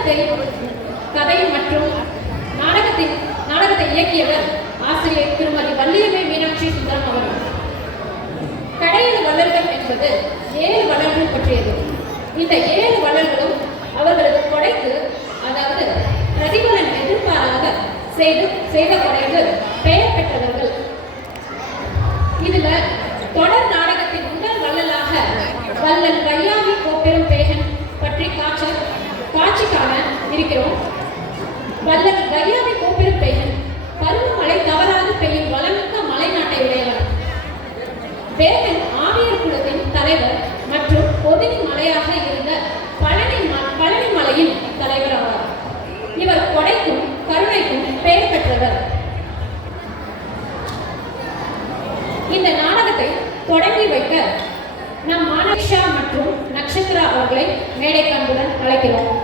நாடகத்தை கதை மற்றும் நாடகத்தை இயக்கியவர் ஆசிரியர் திருமதி வள்ளியம்மை மீனாட்சி சுந்தரம் அவர்கள். கடையில் வள்ளல்கள் என்பது 7 வள்ளல்கள் பற்றியது. இந்த 7 வள்ளல்களும் அவர்களது கொடைக்கு, அதாவது பிரதிபலன் எதிர்பாராக செய்த கொடைக்கு பெயர் பெற்றவர்கள். இதுல தொடர் நாடகத்தின் முதல் வள்ளலாக வள்ளல் வையாவி கோப்பெரும் பேகன் பற்றி காட்சி காண இருக்கிறோம். வள்ளல் வையாவி கோப்பெரும் பேகன் பருவமழை தவறாது பெய்யும் வளமிக்க மலை நாட்டை உடையவர். பேகன் ஆவியர் குலத்தின் தலைவர் மற்றும் பொதினி மலையாக இருந்த பழனி மலையின் தலைவர் ஆவார். இவர் கொடைக்கும் கருணைக்கும் பெயர் பெற்றவர். இந்த நாடகத்தை தொடங்கி வைக்க நம் மானவிஷா மற்றும் நட்சத்திரா அவர்களை மேடை கண்புடன் அழைக்கிறோம்.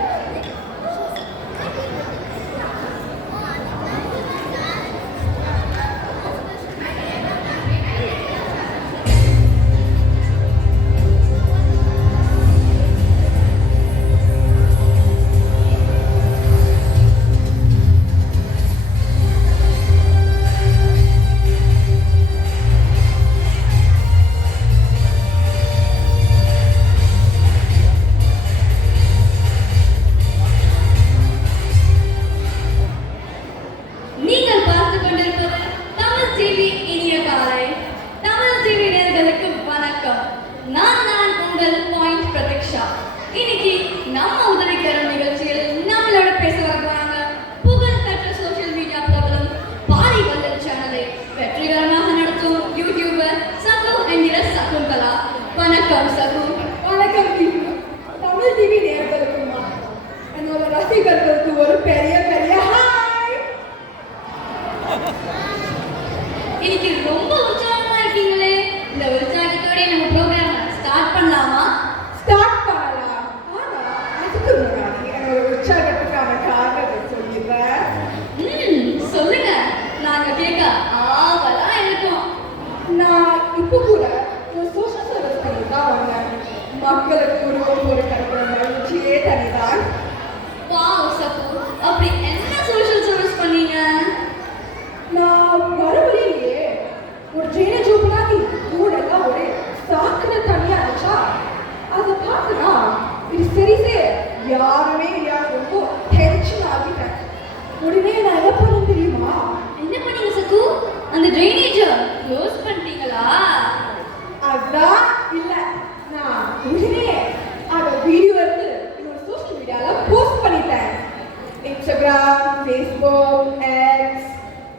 வணக்கம் சகு. வணக்கம் தீபு. தமிழ் டிவி நேயர்களுக்குமா என்னோட ரசிகர்களுக்கு ஒரு பெரிய ஹாய். இன்னைக்கு ரொம்ப உற்சாகமா இருக்கீங்களே. இந்த உற்சாகத்தோட நம்ம ப்ரோக்ராம் ஸ்டார்ட் பண்ணலாமா? ஸ்டார்ட் பண்ணலாம். ஆனா அதுக்கு முன்னாடி என்னோட உற்சாகத்துக்கான காரணத்தை சொல்லிடுறேன். சொல்லுங்க, நாங்க கேட்க ஆவலா இருக்கோம். நான் இப்போ கூட சோஷியல் சர்வீஸ் பண்ணிதான் வந்தேன். மக்களுக்கு ஒரு கிடைக்கிற மகிழ்ச்சியே தனிதான். வாவ் சப்பு, அப்படி என்ன சோஷியல் சர்வீஸ் பண்ணீங்க? நான் வரவழியிலேயே ஒரு ட்ரைனேஜ் ஓப்பன் ஆகி ரோடெல்லாம் ஒரு சாக்குல தனியா இருந்துச்சா, அதை பார்க்கனா இது சரிசே யாருமே இல்லையா, ரொம்ப டென்ஷன் ஆகிட்டேன். உடனே நான் என்ன பண்ண தெரியுமா? என்ன பண்ணீங்க சக்கு? அந்த ட்ரைனேஜை க்ளோஸ் பண்ணிட்டீங்களா? அதான் இல்ல, நான் உடனே அதை வீடியோ எடுத்து என்னோட சோஷியல் மீடியால போஸ்ட் பண்ணிட்டேன். இன்ஸ்டாகிராம், ஃபேஸ்புக், எக்ஸ்,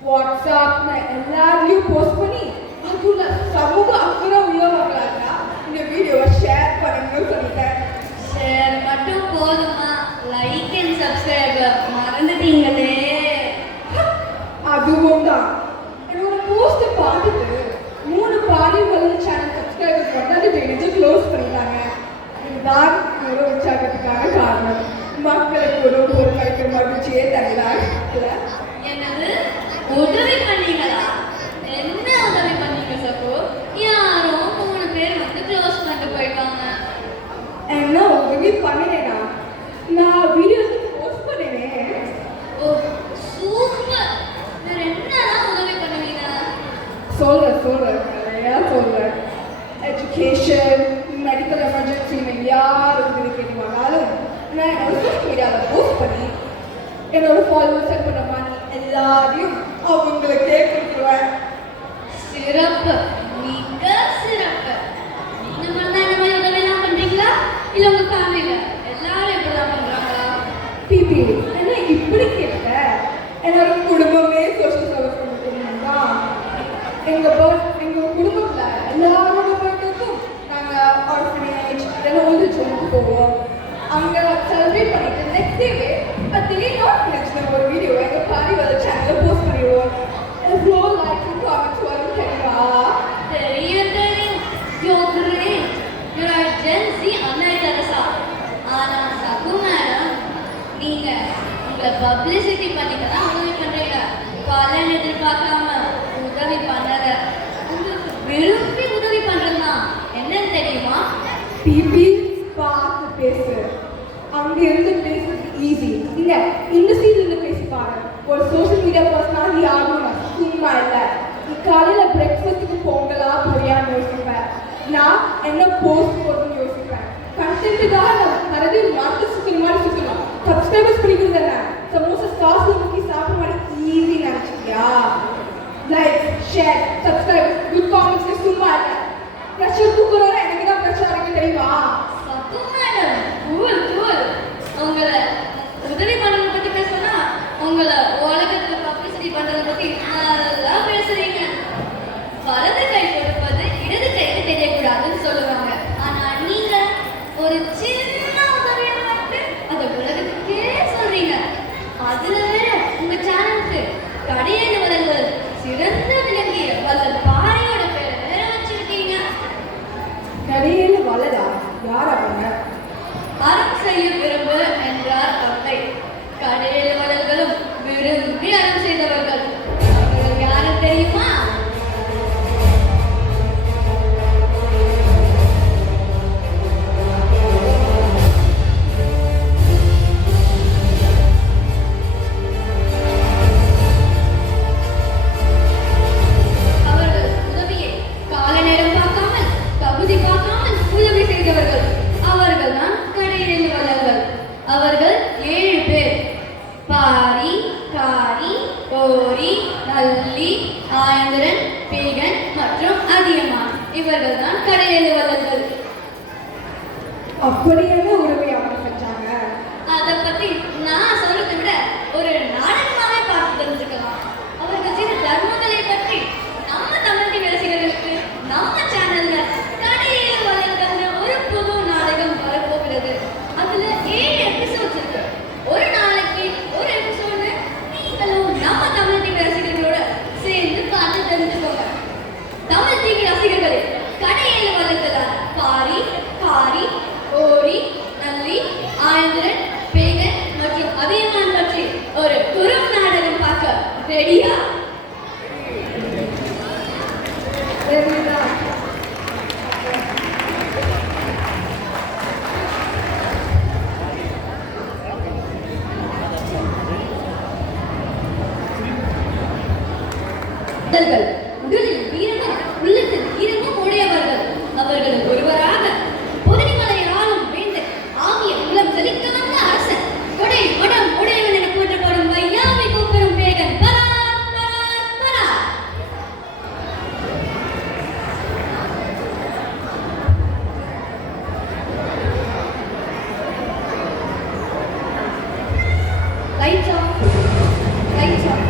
வாட்ஸ்அப் எல்லாத்தையும் போஸ்ட் பண்ணி அதுல சமூக அக்கறை உள்ளவங்களாக இந்த வீடியோவை ஷேர் பண்ணுங்கன்னு சொல்லிட்டேன். ஷேர் மட்டும் போதுமா? லைக் அண்ட் சப்ஸ்கிரைப் மறந்துட்டீங்களே. அதுவும் தான். என்னோட போஸ்ட் பார்த்துட்டு 3 பாலிவுட் சேனல் சப்ஸ்கிரைபர்ஸ் வந்து அந்த பேஜை க்ளோஸ் பண்ணிட்டாங்க. இதுதான் ஒரு உற்சாகத்துக்கான காரணம். மக்களுக்கு ஒரு கிடைக்கிற மகிழ்ச்சியே தனிதான். என்னது உதவி பண்ணீங்களா? என்ன உதவி பண்ணீங்க சப்போ? யாரோ 3 பேர் வந்து க்ளோஸ் பண்ணிட்டு போயிட்டாங்க. என்ன உதவி பண்ணினேனா? நான் வீடியோஸ் போஸ்ட் பண்ணினேன். ஓ சூப்பர். வேற என்னதான் உதவி பண்ணுவீங்க? சொல்றேன் சொல்றேன். எஜுகேஷன், மெடிக்கல் எமர்ஜென்சின்னு யார் உதவி கேட்குவாங்கனாலும் நான் என்னோட சோஷியல் மீடியாவில் போஸ்ட் பண்ணி என்னோட ஃபாலோவர்ஸ் பண்ண மாதிரி எல்லாரையும் அவங்களுக்கே கொடுத்துருவேன். சிறப்பு, மிக சிறப்பு. இந்த மாதிரி தான் இந்த மாதிரி உதவியெல்லாம் பண்றீங்களா? இல்லை உங்க ஃபேமிலியில எல்லாரும் இப்படிதான் பண்றாங்களா? பிபி என்ன இப்படி கேட்ட? என்னோட குடும்பமே சோஷியல் சர்வீஸ் பண்ணிட்டு எங்க குடும்பத்துல எல்லாரோட பர்த்டேக்கும் நாங்க ஆர்ஃபனேஜ் இதெல்லாம் ஓல்டேஜ் போவோம். அங்க செலிப்ரேட் பண்ணிட்டு நெக்ஸ்ட் டேவே அதே ஆர்ஃபனேஜ்ல ஒரு வீடியோ எங்க பாரிவால சேனல்ல போஸ்ட் பண்ணிடுவோம். எவ்வளோ லைக்ஸ் அண்ட் காமெண்ட்ஸ் வரும் தெரியுமா? தெரியும். You're great. You're a Gen Z Anna Teresa. ஆனா சகு மேடம், நீங்க உங்களை பப்ளிசிட்டி பண்ணிட்டு தான் உதவி பண்றீங்க. பலன் எதிர்பார்க்காம உதவி பண்ணல. உங்களுக்கு விரும்பி உதவி பண்றதுனா என்னன்னு தெரியுமா? பிபி பார்த்து பேசு. அங்க இருந்து பேசுறது ஈஸி. நீங்க இந்த சீரியல்ல பேசிப்பாரு ஒரு சோஷியல் மீடியா பர்சனாலிட்டி ஆகணும் சும்மா இல்லை. காலையில பிரேக்ஃபாஸ்ட்டுக்கு பொங்கலா பொரியான்னு யோசிப்பேன். நான் என்ன போஸ்ட் போடணும்னு யோசிப்பேன். கண்டென்ட்டுக்காக நான் நிறைய நாட்டு சுற்றுற மாதிரி சுற்றணும். சப்ஸ்கிரைபர்ஸ் பிடிக்கும் தானே. சமோசா காசு முக்கி சாப்பிட்ற மாதிரி ஈஸி நினச்சிக்கியா? Like share subscribe good comments சும்மா இல்லை. ப்ரெஷர் குக்கரோட எனக்கு தான் ப்ரெஷர் இருக்கு தெரியுமா? உங்களை உதவி பண்ணதை பற்றி பேசணும்னா உங்களை உலகத்துல பப்ளிசிட்டி பண்றதை பற்றி நல்லா பேசுறீங்க. வலது கை கொடுப்பது இடது கைக்கு தெரியக்கூடாதுன்னு சொல்லுவாங்க. ஆனா நீங்க ஒரு சின்ன உதவியை மட்டும் அதை உலகத்துக்கே சொல்றீங்க. அதுல வேற உங்க சேனலுக்கு கடையேழு வளங்கள் சிறந்த விளங்கிய வல்லல் பாரியோட பேரை வேற வச்சிருக்கீங்க. கடையேழு வளரா? யார் அவங்க? அறம் செய்ய விரும்பு என்றார் அவ்வை. கடையேழு வளர்களும் விரும்பி அறம் செய்தவர்கள். அவர்கள் யாரு தெரியுமா? அவர்கள் உதவியை கால நேரம் பார்க்காமல் தகுதி பார்க்காமல் உதவி செய்தவர்கள். அவர்கள் தான் கடையேழு வளர்கள். அவர்கள் 7 பேர். பாரி, காரி, கோரி, நல்லி, ஆயந்திரன், பேகன் மற்றும் அதியமான். இவர்கள் தான் கடையேழு வளர்கள். அப்படி என்ன உறவை அவங்க செஞ்சாங்க? அதை பத்தி நான் சொல்றதை விட ஒரு நாடகமாவே பார்த்து தெரிஞ்சுக்கலாம். அவர்கள் செய்த தர்மங்களை பற்றி நம்ம தமிழ் டிவி ரசிகர்களுக்கு நம்ம சேனல்ல கடையேழு வளர்கள்னு ஒரு புது நாடகம் வரப்போகிறது. அதுல 7 எபிசோட்ஸ் இருக்கு. ஒரு நாளைக்கு ஒரு எபிசோடு நீங்களும் நம்ம தமிழ் டிவி ரசிகர்களோட சேர்ந்து பார்த்து தெரிஞ்சுக்கோங்க. தமிழ் டிவி ரசிகர்களே, கடையேழு வளர்களான பாரி, காரி, கோரி, நல்லி, ஆயந்திரன், பேகன் மற்றும் அதியமான் பற்றி ஒரு குறும் நாடகம் பார்க்க ரெடியா? உடலில் வீரமும் உள்ளத்தில் ஈரமும் உடையவர்கள். அவர்கள் ஒருவராக பொதினிமலை ஆளும் வேந்தன் ஆகிய உளம் செழிக்க வந்த அரசன் கொடை மடம் உடையவன் என போற்றப்படும் வையாமை கூப்பெரும் பேகன் பராக் பராக் பராக். Lights off, lights off.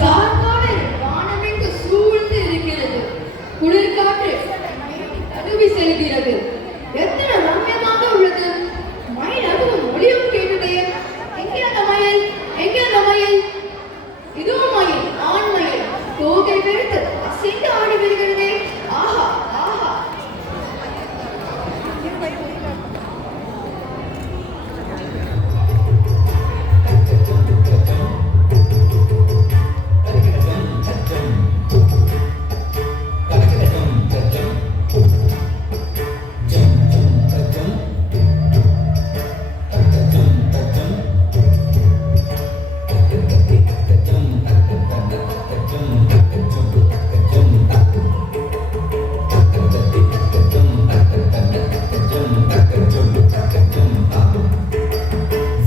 காற்காடு வானமெங்கு சூழ்ந்து இருக்கிறது. குளிர்காற்று தழுவி செல்கிறது. எத்தனை ரம்யமாக உள்ளது. மயில் அதுவும் ஒளியும் கேட்டதே. எங்கே அந்த மயில்? எங்கே அந்த மயில்? இதோ மயில், ஆண் மயில். தோகை பெருத்து அசைந்து ஆடி வருகிறதே. ஆஹா ஆஹா.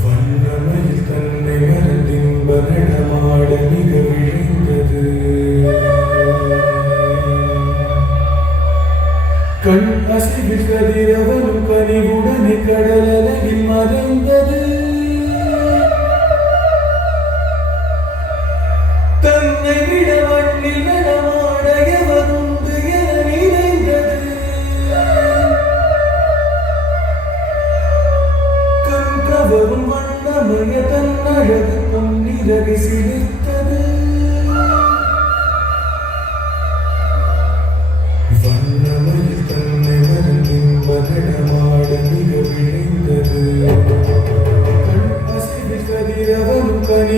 வண்ணமயில் தன்னை மறந்தின்ப நடமாட மிக விழைந்தது. கண் அசைவில் கதிரவனும் கனிவுடனே கடலலையில் மறைந்தது. தன்னை விட மண்ணில் நடமாட எவருண்டு என நினைந்தது. கண் கவரும் வண்ணமய தன் அழகு பொன்னிறகை சிலிர்த்த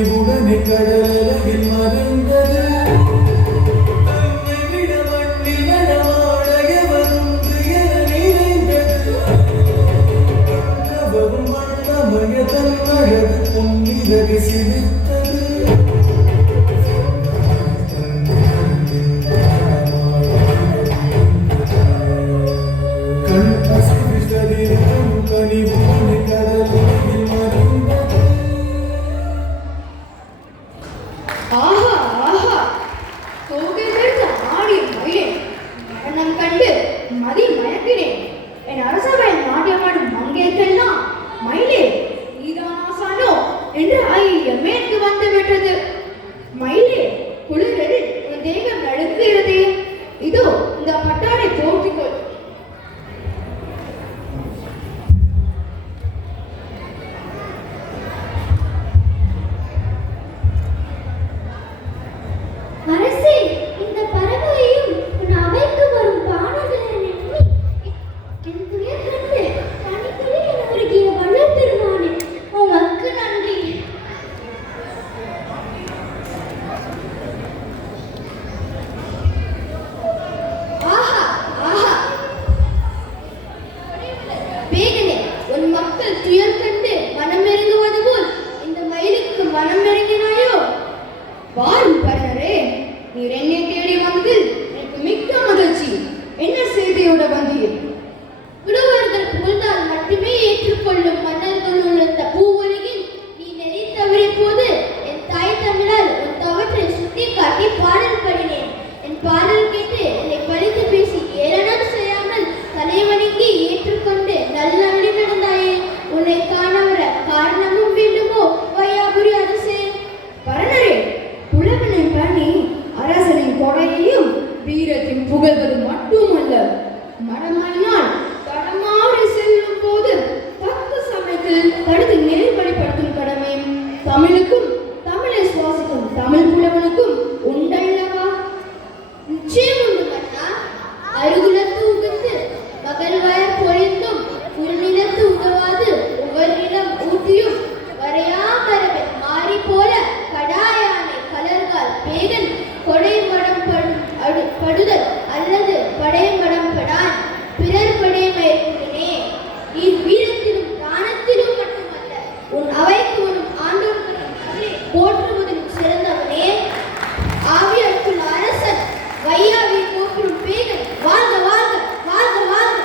கனிவுடனே கடலழகில் மறைந்தது தன்னை விட மண்ணில் நடமாட எவருண்டு என நினைந்தது கண்டவரும் வண்ணமய தன் அழகு பொன்னிதழை சிலிர்த்தது கண் அசைவில் கதிரவன் கனிவுடனே கடலழகில் மறைந்தது. ஆஹா ஆஹா தோகை விரித்து ஆடிய மயிலேன் நடனம் கண்டு மதி மயங்கினேன் என் அரசவையில் நாட்டியமாடும் மங்கையெல்லாம் மயிலே நீதான் ஆசானோ என்று ஐயம் எனக்கு வந்து விட்டது. மயிலே குளிரில் உன் தேகம் நடுங்குகிறதே, இதோ இந்த பட்டாடை போற்றிக்கொள். அரசே, இந்த பறவையையும் உன் அவைக்கு வரும் பாடல்களை எண்ணி என் துயர் கண்டு தனிக்குள்ளே என உருகிய வள்ளல் பெருமானே, உமக்கு நன்றி. ஆஹா ஆஹா வேகனே, உன் மக்கள் துயர் கண்டு மனம் இறங்குவது போல் இந்த மயிலுக்கு மனம் இறங்கினாயோ? வாரும் பரணரே, நீர் என்னை தேடி வந்ததில் எனக்கு மிக்க மகிழ்ச்சி. என்ன செய்தியோட வந்தீர்? புலவர்கள் புகழ்ந்தால் மட்டுமே ஏற்றுக்கொள்ளும் மன்னர்கள் உள்ள இந்த பூவுலகில் நீ நெறி தவறிய போது என் தாய் தமிழால் உன் தவற்றை சுட்டிக்காட்டி பாடல் பாடினேன். என் பாடல் கேட்டு என்னை பழித்து பேசி ஏளனம் செய்யாமல் தலைவணங்கி ஏற்றுக்கொண்டு நல்ல வழி நடந்தாயே. உன்னை காண வர காரணமும் வேண்டுமோ வையாபுரி அரசே? பரணரே, புலவனின் பணி அரசனின் கொடையையும் வீரத்தின் புகழ்வது மட்டுமல்ல, மனமாயினால் தடமாறி செல்லும் போது தக்க சமயத்தில் தடுத்து நேர்வழிப்படுத்தும் கடமையும் தமிழுக்கும் தமிழை சுவாசிக்கும் தமிழ் புலவனுக்கும் உண்டல்லவா? நிச்சயம் உண்டு மன்னா. அருகுலத்து உகுத்து மகள் வயர் பொழிந்தும் குறுநிலத்து உதவாது உவரிடம் ஊட்டியும் வரையா மரபை மாறி போல கடாயானை கலர்கால் பேகன் கொடை மடம் படுதல் அல்லது படை மடம் படான் பிறர் படை மயக்குடனே. நீ வீரத்திலும் தானத்திலும் மட்டுமல்ல, உன் அவைக்கு வரும் ஆண்டோர்களும் தமிழை போற்றுவதிலும் சிறந்தவனே. ஆவியர்க்குள் அரசன் வையாவை போற்றும் பேகன் வாழ்க வாழ்க வாழ்க வாழ்க.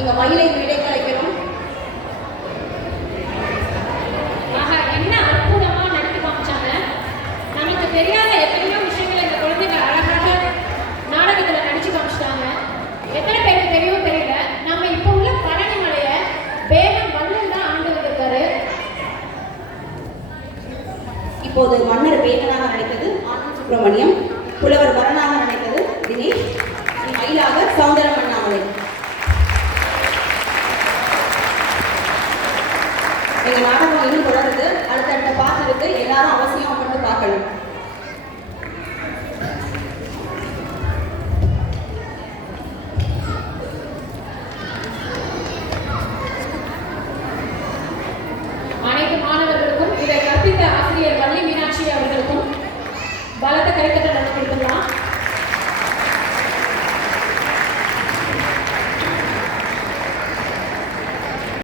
எங்க மயிலை மேடை கலைக்கிறோம். ஆஹா, என்ன அற்புதமா நடித்து காமிச்சாங்க. நமக்கு தெரியாத எத்தனையோ விஷயங்களை இந்த குழந்தைங்க அழகாக நாடகத்துல நடிச்சு காமிச்சிட்டாங்க. எத்தனை பேருக்கு தெரியும் தெரியல. நம்ம இப்போ உள்ள பழனி மலையை வேகம் வள்ளல் தான் ஆண்டு வந்திருக்காரு. இப்போது மன்னர் வேகனாக நடித்தது ஆனந்த் சுப்பிரமணியம், புலவர் வரனாக நடித்தது தினேஷ், மயிலாக சௌந்தரம் அண்ணாமலை. எங்க நாடகம் இன்னும் தொடருது. அடுத்தடுத்த பார்த்துருக்கு, எல்லாரும் அவசியம் வந்து பார்க்கணும். அனைத்து மாணவர்களுக்கும் இதை கற்பித்த ஆசிரியர் வள்ளி மீனாட்சி அவர்களுக்கும் பலத்த கைத்தட்டல் கொடுத்துடலாம்.